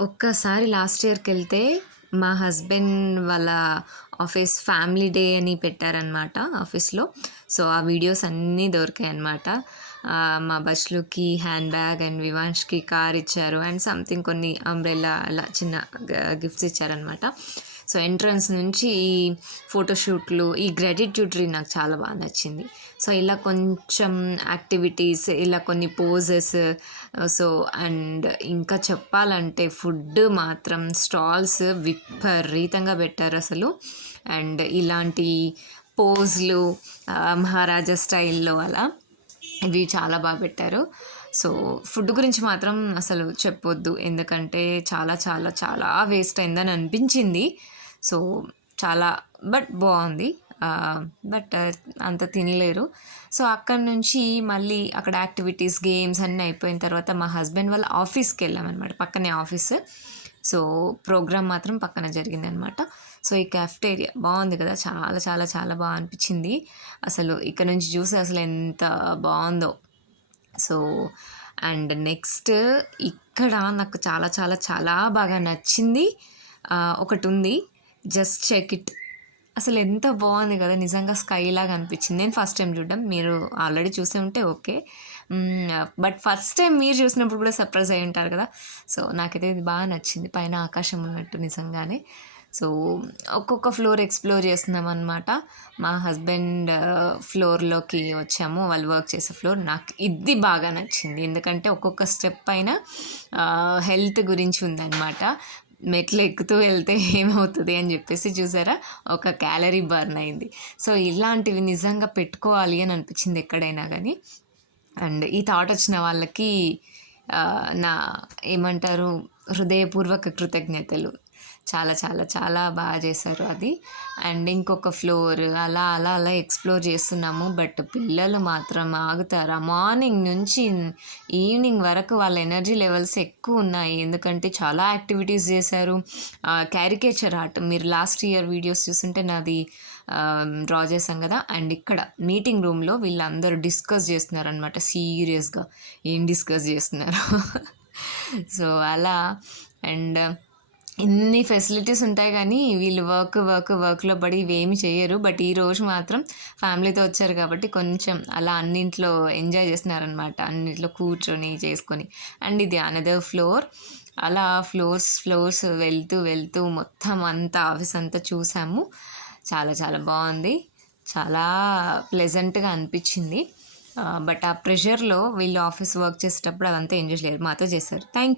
ఒక్కసారి లాస్ట్ ఇయర్‌కెళ్తే మా హస్బెండ్ వాళ్ళ ఆఫీస్ ఫ్యామిలీ డే అని పెట్టారనమాట ఆఫీస్‌లో. సో, ఆ వీడియోస్ అన్నీ దొరికాయనమాట. మా బష్‌లుకి హ్యాండ్ బ్యాగ్ అండ్ వివాన్ష్‌కి కార్ ఇచ్చారు. అండ్ సంథింగ్ కొన్ని అంబ్రెల్లా అలా చిన్న గిఫ్ట్స్ ఇచ్చారనమాట. సో, ఎంట్రన్స్ నుంచి ఈ ఫోటోషూట్లు, ఈ గ్రాటిట్యూడ్ నాకు చాలా బాగా నచ్చింది. సో, ఇలా కొంచెం యాక్టివిటీస్, ఇలా కొన్ని పోజెస్. సో, అండ్ ఇంకా చెప్పాలంటే ఫుడ్ మాత్రం స్టాల్స్ విపరీతంగా పెట్టారసలు. అండ్ ఇలాంటి పోజ్‌లు మహారాజా స్టైల్‌లో అలా ఇవి చాలా బాగా పెట్టారు. సో, ఫుడ్ గురించి మాత్రం అసలు చెప్పొద్దు. ఎందుకంటే చాలా చాలా చాలా వేస్ట్ అయిందని అనిపించింది. సో, చాలా బట్ బావుంది. బట్ అంత తినలేరు. సో, అక్కడి నుంచి మళ్ళీ అక్కడ యాక్టివిటీస్, గేమ్స్ అన్నీ అయిపోయిన తర్వాత మా హస్బెండ్ వాళ్ళ ఆఫీస్‌కెళ్ళామనమాట. పక్కనే ఆఫీస్. సో, ప్రోగ్రామ్ మాత్రం పక్కన జరిగిందనమాట. సో, ఈ కాఫెటేరియా బావుంది కదా! చాలా చాలా చాలా బా అనిపిచ్చింది. అసలు ఇక్కడ నుంచి చూస్తే అసలు ఎంత బావుందో. సో, అండ్ నెక్స్ట్ ఇక్కడ నాకు చాలా చాలా చాలా బాగా నచ్చింది ఒకటుంది. Just check it. అసలు ఎంత బావుంది కదా! నిజంగా స్కై లాగా అనిపించింది. నేను ఫస్ట్ టైమ్ చూడడం. మీరు ఆల్రెడీ చూసే ఉంటే ఓకే. బట్ ఫస్ట్ టైమ్ మీరు చూసినప్పుడు కూడా సర్ప్రైజ్ అయ్యి ఉంటారు కదా! సో, నాకైతే ఇది బాగా నచ్చింది. పైన ఆకాశం ఉన్నట్టు నిజంగానే. సో, ఒక్కొక్క ఫ్లోర్ ఎక్స్‌ప్లోర్ చేస్తున్నామనమాట. మా హస్బెండ్ ఫ్లోర్‌లోకి వచ్చాము. వాళ్ళు వర్క్ చేసే ఫ్లోర్. నాకు ఇది బాగా నచ్చింది. ఎందుకంటే ఒక్కొక్క స్టెప్ పైన హెల్త్ గురించి ఉందనమాట. మెట్లు ఎక్కుతూ వెళ్తే ఏమవుతది అని చెప్పేసి చూసారా? ఒక క్యాలరీ బర్న్ అయింది. సో, ఇలాంటివి నిజంగా పెట్టుకోవాలి అని అనిపించింది ఎక్కడైనా గానీ. అండ్ ఈ థాట్ వచ్చిన వాళ్ళకి నా ఏమంటారు హృదయపూర్వక కృతజ్ఞతలు. చాలా చాలా చాలా బాగా చేశారు అది. అండ్ ఇంకొక ఫ్లోర్ అలా అలా అలా ఎక్స్‌ప్లోర్ చేస్తున్నాము. బట్ పిల్లలు మాత్రం ఆగుతారా? మార్నింగ్ నుంచి ఈవినింగ్ వరకు వాళ్ళ ఎనర్జీ లెవెల్స్ ఎక్కువున్నాయి. ఎందుకంటే చాలా యాక్టివిటీస్ చేశారు. క్యారికేచర్ ఆర్ట్ మీరు లాస్ట్ ఇయర్ వీడియోస్ చూసుంటే నాది డ్రా చేశాం కదా! అండ్ ఇక్కడ మీటింగ్ రూమ్‌లో వీళ్ళందరూ డిస్కస్ చేస్తున్నారనమాట సీరియస్‌గా. ఏం డిస్కస్ చేస్తున్నారో. సో, అలా అండ్ ఇన్ని ఫెసిలిటీస్ ఉంటాయి కానీ వీళ్ళు వర్క్‌లో పడి ఇవేమి చెయ్యరు. బట్ ఈరోజు మాత్రం ఫ్యామిలీతో వచ్చారు కాబట్టి కొంచెం అలా అన్నింట్లో ఎంజాయ్ చేస్తున్నారనమాట. అన్నిట్లో కూర్చొని చేసుకొని. అండ్ ఇది అనదర్ ఫ్లోర్. అలా ఫ్లోర్స్ వెళ్తూ మొత్తం అంతా ఆఫీస్ అంతా చూసాము. చాలా చాలా బావుంది. చాలా ప్లెజెంట్‌గా అనిపించింది. బట్ ఆ ప్రెషర్‌లో వీళ్ళు ఆఫీస్ వర్క్ చేసేటప్పుడు అదంతా ఎంజాయ్ చేయలేరు. మాతో చేశారు. Thank you.